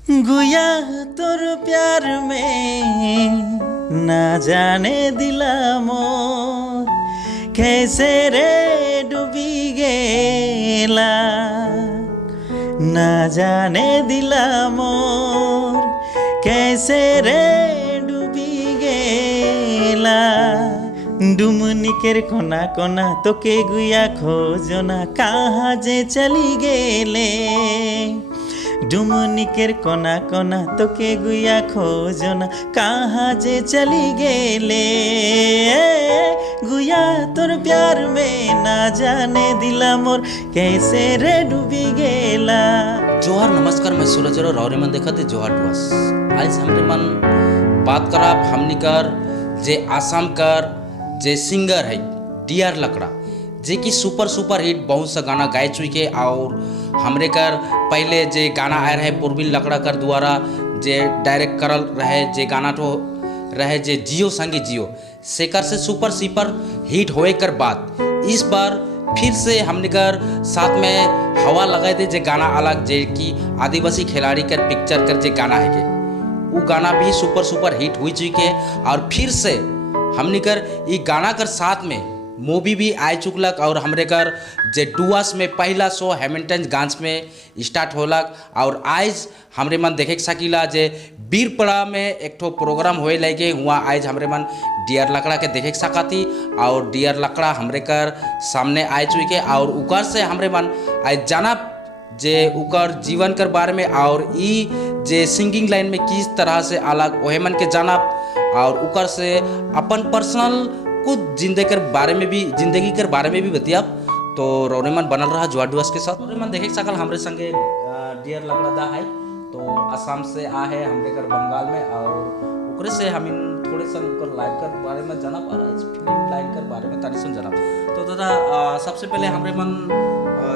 गुया तोर प्यार में ना जाने दिला मोर कैसे रे डूबी गेला, ना जाने दिला मोर कैसे रे डूबी गेला। डुमनिकेर कोना कोना तोके गुया खोजना कहाँ जे चली गेले। डुमनिकेर कोना कोना तोके गुया खोजना कहाँ जे चली गेले। गुया तोर प्यार में ना जाने दिला मोर कैसे रे डूबी गेला। जोहार नमस्कार, मैं सूरज और रौरे मन देखा थे जोहार टुअस। आज हमरे मन बात करा हमनी कर जे आसाम कर जे सिंगर है डी.आर. लकड़ा, जे कि सुपर हिट बहुत सा गाना गाए चुके के। और हमरे कर पहले जे गाना आए रहे पूर्विल लकड़ा कर द्वारा जे डायरेक्ट करल रहे जे गाना तो रहे जे जियो संगे जियो सेकर से सुपर हिट होए कर बाद इस बार फिर से हमने कर साथ में हवा लगाए थे जे गाना अलग जे कि आदिवासी खिलाड़ी कर पिक्चर कर जे गाना है के वो गाना भी सुपर हिट हुई चुके। और फिर से हमने कर ये गाना कर साथ में मूवी भी आ चुकलक। और हमरे कर जे डुआस में पहला शो हैमिल्टनगंज में स्टार्ट होलक। और आज हमरे मन देखे सकीला जे बीरपड़ा में एक ठो प्रोग्राम होए लगे हुआ। आज हमरे मन डी.आर. लकड़ा के देखे सकाती और डी.आर. लकड़ा हमरे कर सामने आ चुके। और उकर से हमरे मन आज जाना जे उकर जीवन कर बारे में और ई जे सिंगिंग लाइन में किस तरह से अलग ओहे मन के जाना और उकर से अपन पर्सनल कुछ जिंदगी के बारे में भी बतिया। तो रौरे मन बनल रहा जोहार डुअस के साथ। रौरे मन देखे सकल हमरे संगे डी.आर. लकड़ा दा है तो असम से आ है हमरे कर बंगाल में। और ओकरे से हम थोड़े सन उकर लाइफ कर बारे में जाना पा रहा फिल्म लाइन कर बारे में तारी सुन जाना। तो दादा सबसे पहले हमरे मन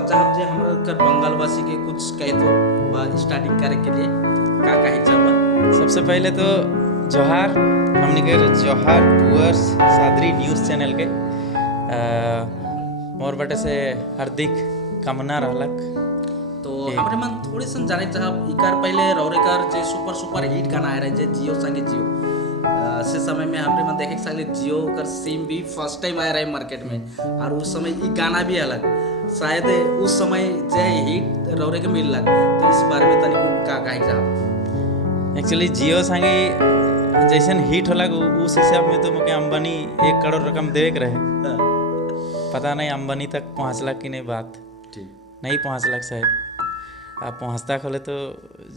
चाहब जे हमरे कर बंगाल वासी के कुछ कहे तो स्टार्टिंग करे के लिए का कहे चाहब। सबसे पहले तो जोहार हमने के जोहार टूअर्स सादरी न्यूज़ चैनल के मोर बटे से हार्दिक कामना रहलक। तो हमरे मन थोड़े सन जाने चाहब इकार पहले रौरे कर जे सुपर हिट गाना आ रहे जे जियो संगे जियो से समय में हमरे मन देखे सकले जियो कर सिम भी फर्स्ट टाइम आ रहा है मार्केट में। और उस समय ये गाना भी अलग शायद उस समय जे हिट रौरे के मिल लग। तो इस बारे में तनिक का कहे चाहब। एक्चुअली जियो संगे जैसन हिट होला उस हिसाब में तो मुझे अंबानी 1 करोड़ रकम देवे के रहे। पता नहीं अंबानी तक पहुँचला कि नहीं, बात ठीक नहीं पहुँचलक शायद। आप पहुँचता खोले तो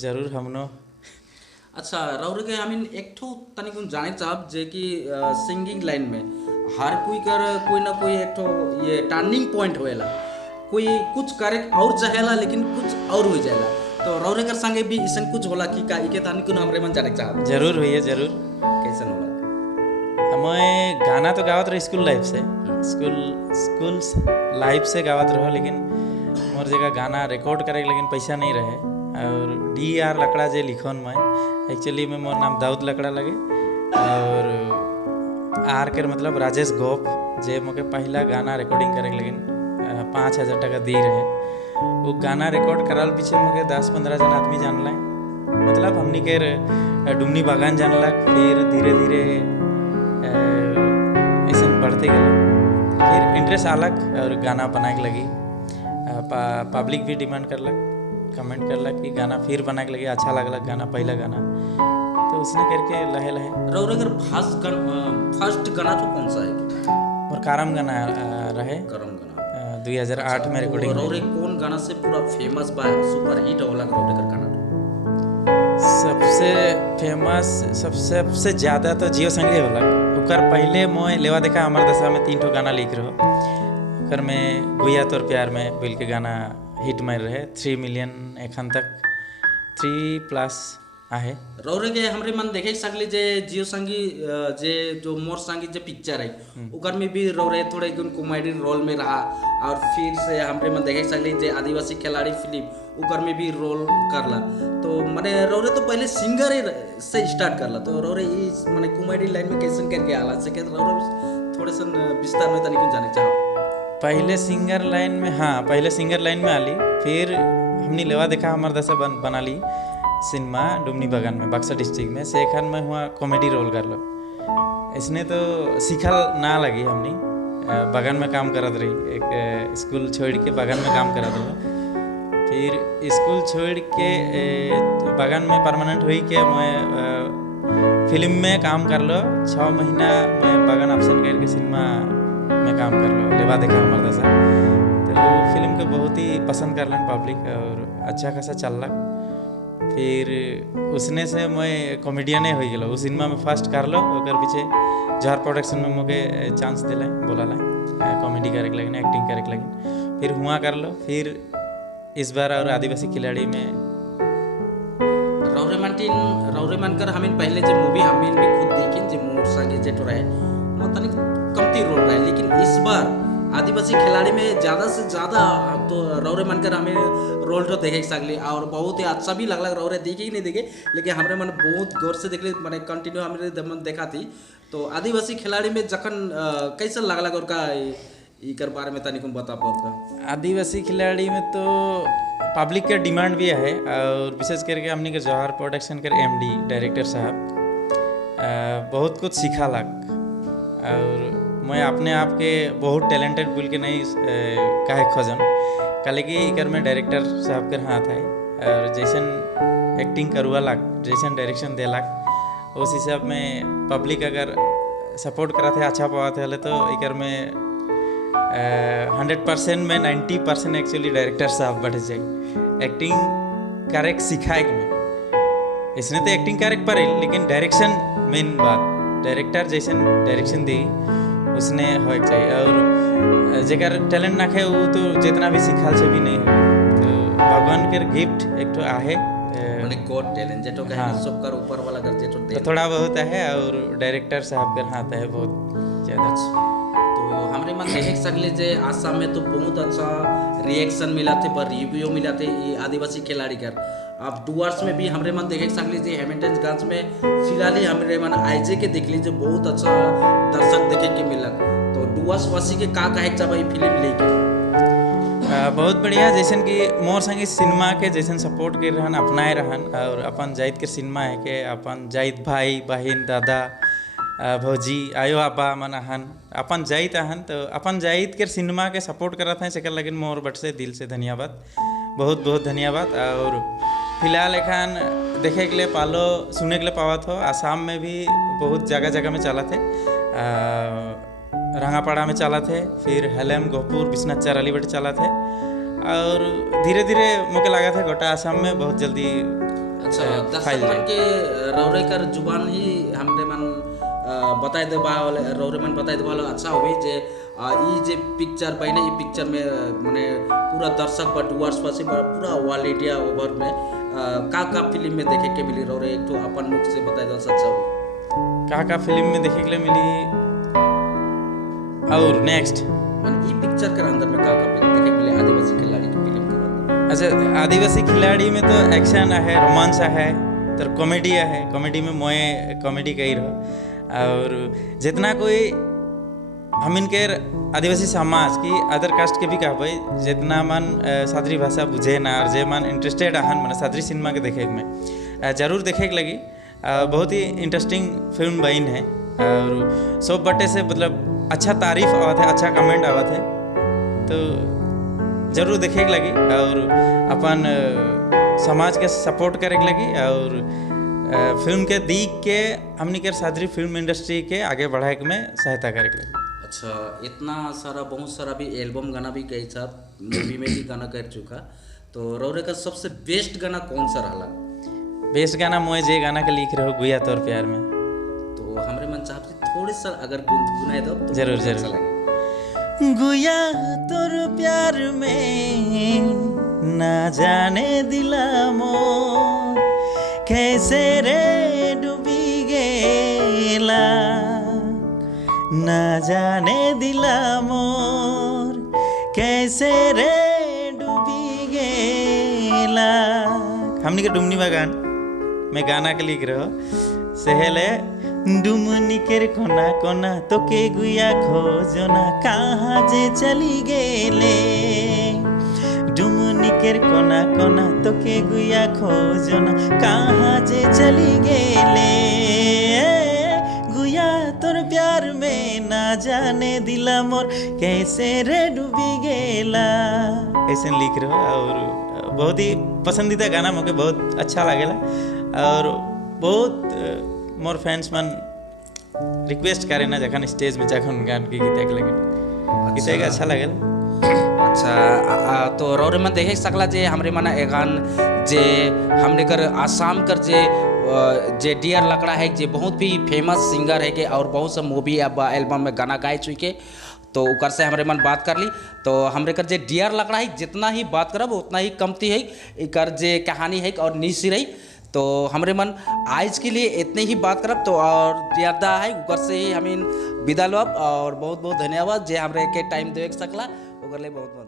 जरूर हमनो। अच्छा रौरे के हम एक ठो तनिक जाने चाहब जे कि सिंगिंग लाइन में हर कोई कर कोई ना कोई एक ठो ये टर्निंग पॉइंट होएला, कोई कुछ करे और चाहेला लेकिन कुछ और हो जाएला। तो रौरे कर संगे भी इसन कुछ होला कि का इके तनिक हमरे मन जाने चाहब। जरूर भैया जरूर। कैसन होला? मैं गाना तो गावत रहे स्कूल लाइफ से, स्कूल लाइफ से गावत रहो, लेकिन मोर जगह गाना रिकॉर्ड करे लेकिन पैसा नहीं रहे। और डी.आर. लकड़ा जे लिखोन में एक्चुअली में मोर नाम दाऊद लकड़ा लगे और आर के मतलब राजेश गोप जे मोके पहला गाना रिकॉर्डिंग करे लेकिन 5,000 टका दी रहे। वो गाना रिकॉर्ड कराल पीछे मुझे 10-15 जन आदमी जानला, मतलब हमनी के डुमनी बागान जानलक। फिर धीरे धीरे ऐसा बढ़ते गए, फिर इंटरेस्ट अलग और गाना बनाए के लगी। पब्लिक भी डिमांड करलक, कमेंट करलक कि गाना फिर बनाए के लगी, अच्छा लगलक गाना पहला गाना। तो उसने करके लहे रौरे अगर फर्स्ट गाना तो कौन सा है? और कारम गाना रहे, करम गाना 2008 में रिकॉर्डिंग। रौरे कौन गाना से पूरा फेमस बा सुपर हिट होला रौरे कर गाना? सबसे फेमस सबसे ज़्यादा तो जियो संगे होला। उकर पहले मोय लेवा देखा हमार दशा में 3 ठो गाना लिख रहो। उकर में गुया तोर प्यार में बिल के गाना हिट मार रहे 3 मिलियन एखन तक 3+ आहे। रौरे के हमरे मन देखे सकले जे जियो संगी जे जो मोर संगी जे पिक्चर है उकर में भी रौरे थोड़े कॉमेडी रोल में रहा। और फिर से हमरे मन देखे सकले जे आदिवासी खिलाड़ी फिल्म उकर में भी रोल करला। तो माने रौरे तो पहले सिंगर से स्टार्ट करला। तो रौरे इस माने कॉमेडी लाइन में कैसे करके आला से के रौरे थोड़े सन विस्तार में तनिक जाने चाहो। पहले सिंगर लाइन में, हाँ पहले सिंगर लाइन में आली, फिर हमने लेवा देखा हमार दशा बना ली। सिनेमा डुमनी बागान में बक्सर डिस्ट्रिक्ट में से एखन में हुआ कॉमेडी रोल कर लो। इसने तो सीखल ना लगी हमनी बागान में काम करत रही, एक स्कूल छोड़ के बागान में काम करत रहो। फिर स्कूल छोड़ के बागान में परमानेंट हुई के मैं फिल्म में काम कर लो 6 महीना मैं बागान ऑप्शन करके सिनेमा में काम कर लो लेवा देखा हमारे दशा। तो वो फिल्म को बहुत ही पसंद कर लन पब्लिक और अच्छा खासा चल रहा। फिर उसने से मैं कॉमेडियने हो गलो। उस सिनेमा में फर्स्ट कर लो ओकर पीछे जहर प्रोडक्शन में मुझे चांस दिला बोला कॉमेडी करे लगिन एक्टिंग करे लगिन। फिर हुआ कर लो। फिर इस बार और आदिवासी खिलाड़ी में रौरेमान कर हमें पहले जो मूवी हमें भी खुद देखी जो मोर संगे जेठो रहे वो तनिक कमती रोल रहे, लेकिन इस बार आदिवासी खिलाड़ी में ज़्यादा से ज़्यादा तो रौरेमान कर हमें रोल तो देखे सकली और बहुत ही अच्छा भी लगला। रौरे देखे ही नहीं देखे लेकिन हमारे मन बहुत गौर से देख ली मैंने कंटिन्यू हमें देखा थी। तो आदिवासी खिलाड़ी में जखन कैसा लगला और का इकर बारे में तनिक बता पाओ। आदिवासी खिलाड़ी में तो पब्लिक का डिमांड भी है और विशेष करके हमने के जवाहर प्रोडक्शन के MD डायरेक्टर साहब बहुत कुछ सीखा लग और मैं अपने आप के बहुत टैलेंटेड बोल के नहीं काहे खोजन कल की इकर में डायरेक्टर साहब के हाथ है और जैसन एक्टिंग करवा लग जैसन डायरेक्शन दे लग उस हिसाब में पब्लिक अगर सपोर्ट करा थे अच्छा पावा थे तो इकर में 100% में 90% एक्चुअली डायरेक्टर साहब बढ़ जाए एक्टिंग करेक्ट सिखाए में। इसने तो एक्टिंग करेक्ट पर लेकिन डायरेक्शन मेन बात डायरेक्टर जैसे डायरेक्शन दी उसने हो चाहिए और जेकर टैलेंट ना है वो तो जितना भी सिखाल से भी नहीं हो। तो भगवान के गिफ्ट एक तो आहे माने गॉड टैलेंट जेटो कहे हाँ। सब कर ऊपर वाला कर जेटो तो थोड़ा बहुत है और डायरेक्टर साहब के हाथ है बहुत ज़्यादा। तो हमरे मन देख सकले जे आसाम में तो बहुत अच्छा रिएक्शन मिला थे पर रिव्यू मिला थे ये आदिवासी खिलाड़ी कर। अब डुअर्स में भी हमरे मन देख सकले जे हेमिल्टनगंज में फिलहाल ही हमरे मन आईजे के देख लीजिए बहुत अच्छा दर्शक देखे के मिला। तो डुअर्स वासी के का कहे चाह भाई फिल्म लेके बहुत बढ़िया जैसन कि मोर संगे सिनेमा के जैसन सपोर्ट कर रहन अपनाए रहन और अपन जाइत के सिनेमा है के अपन जाइत भाई बहन दादा भौजी आयो आपा मन आहन अपन जाइत आहन तो अपन जाइत के सिनेमा के सपोर्ट करत हैं सेकर लगिन मोर बट से दिल से धन्यवाद बहुत बहुत धन्यवाद। और फिलहाल एखान देखे के लिए पालो सुने के लिए पावत हो आसाम में भी बहुत जगह जगह में चला थे रंगापाड़ा में चला थे फिर हेलेम गोहपुर बिश्वनाथ चाराली बट चला थे और धीरे धीरे मुझे लगा था गोटा आसाम में बहुत जल्दी अच्छा दर्शक मन के रौरे कर जुबान ही हमरे मन बताए दे वाले रौरे मन बताए दे वाला अच्छा होवे जे ई जे पिक्चर बने ई पिक्चर में माने पूरा दर्शक बट व्यूअर्स पासे पूरा ऑल इंडिया ओवर में का फिल्म में देखे के मिली रौरे एक तो अपन मुख से बताए दो अच्छा हो का फिल्म में देखे के लिए मिली और नेक्स्ट माने ई पिक्चर के अंदर में का देखे मिले आदिवासी खिलाड़ी की फिल्म के अंदर। अच्छा आदिवासी खिलाड़ी में तो एक्शन है रोमांस है तो कॉमेडी है कॉमेडी में मोए कॉमेडी कही रहो और जितना कोई हम इनके आदिवासी समाज की अदर कास्ट के भी कह भाई जितना मन सादरी भाषा बुझे ना और जे मन इंटरेस्टेड आहन मन सादरी सिनेमा के देखे में जरूर देखे के लगी बहुत ही इंटरेस्टिंग फिल्म बन है और सब बटे से मतलब अच्छा तारीफ आवत है अच्छा कमेंट आवत है तो जरूर देखे के लगी और अपन समाज के सपोर्ट करे के लगी और फिल्म के दीख के हमनी के सादरी फिल्म इंडस्ट्री के आगे बढ़ाए में सहायता करे के लगी। अच्छा इतना सारा बहुत सारा भी एल्बम गाना भी कई साहब मूवी में भी गाना कर चुका तो रौरे का सबसे बेस्ट गाना कौन सा रहा? बेस्ट गाना मोए जे गाना के लिख रहे हो गुया तोर प्यार में तो हमारे मन चाहते थोड़े सा अगर गुनगुनाए दो तो जरूर जरूर। गुया तोर प्यार में ना जाने दिला मोर कैसे रे डूबी गेला ना जाने दिला मोर कैसे रे डूबी गेला। हमने के डुमनी बागान में गाना के लिख रहे हो सहेले डुमनी केर कोना कोना तो के गुया खोजो ना कहाँ जे चली गेले डुमनी बुकेर कोना कोना तोके गुया खोजना कहाँ जे चली गेले गुया तोर प्यार में ना जाने दिला मोर कैसे रे डूबी गेला। ऐसे लिख रहे हो और बहुत ही पसंदीदा गाना मुझे बहुत अच्छा लगेला और बहुत मोर फैंस मन रिक्वेस्ट करे ना जखन स्टेज में जखन गान के गीत लगे गीत अच्छा लगेला। अच्छा तो रौरे मन देखे सकला जे हमरे मन एगान जे हमने कर आसाम कर जे डियर लकड़ा है जे बहुत भी फेमस सिंगर है के और बहुत सा मूवी अब एल्बम में गाना गाए चुके तो उकर से हमरे मन बात कर ली तो हमरे कर जे डियर लकड़ा है जितना ही बात करब उतना ही कमती है इकर जे कहानी है और निसी रही तो हमरे मन आज के लिए इतने ही बात करब तो और डियरदा है उकर से ही हमें विदा लब और बहुत बहुत धन्यवाद जे हमरे के टाइम देख सकला उकर ले बहुत बहुत